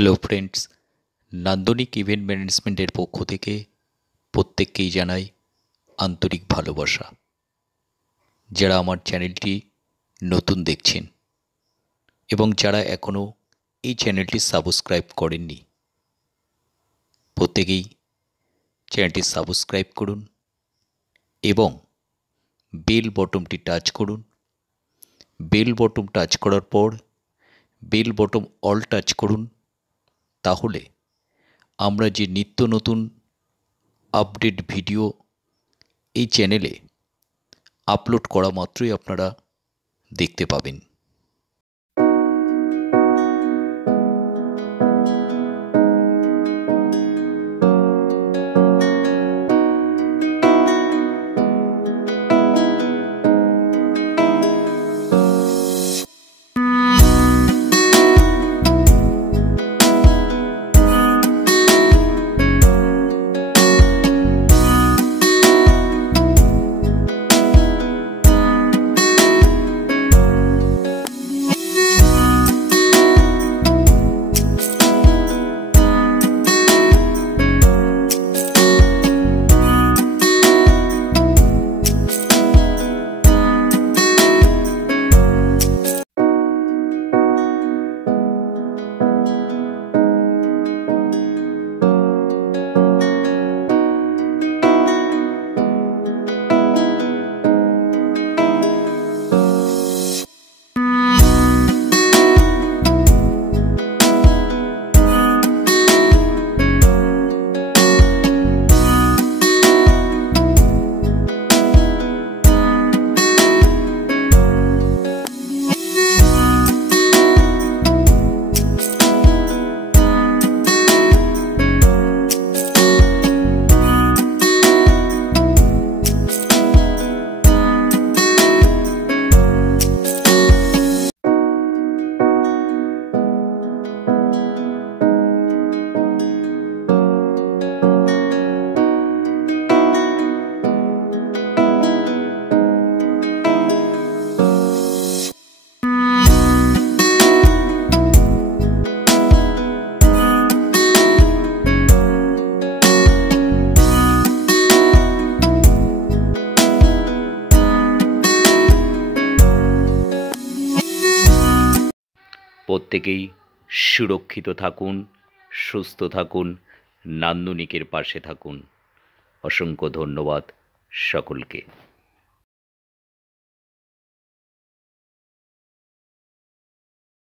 Hello friends, নান্দনিক event ম্যানেজমেন্টের পক্ষ থেকে প্রত্যেককেই জানাই আন্তরিক ভালোবাসা। যারা আমার চ্যানেলটি নতুন দেখছেন এবং যারা এখনও এই চ্যানেলটি সাবস্ক্রাইব করেননি, প্রত্যেকেই চ্যানেলটি সাবস্ক্রাইব করুন এবং বেল বটনটি টাচ করুন। বেল বটন টাচ করার পর বেল বটন অল টাচ করুন। তাহলে আমরা যে নিত্য নতুন আপডেট ভিডিও এই চ্যানেলে আপলোড করা মাত্রই আপনারা দেখতে পাবেন। প্রত্যেকেই সুরক্ষিত থাকুন, সুস্থ থাকুন, নান্দনিকের পাশে থাকুন। অসংখ্য ধন্যবাদ সকলকে।